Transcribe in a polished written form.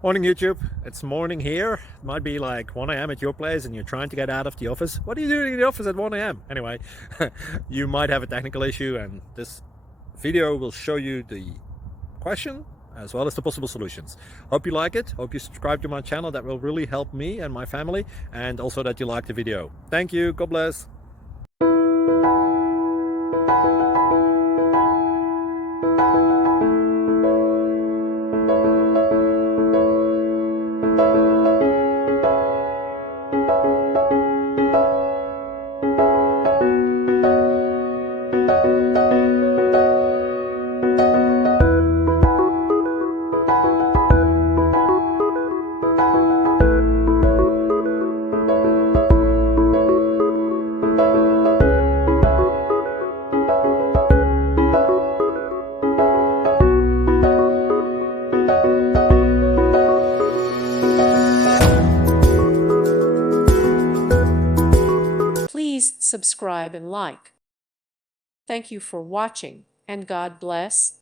Morning YouTube, it's morning here. It might be like 1 a.m. at your place and you're trying to get out of the office. What are you doing in the office at 1 a.m.? Anyway, you might have a technical issue and this video will show you the question as well as the possible solutions. Hope you like it, hope you subscribe to my channel. That will really help me and my family, and also that you like the video. Thank you, God bless. Please subscribe and like. Thank you for watching, and God bless.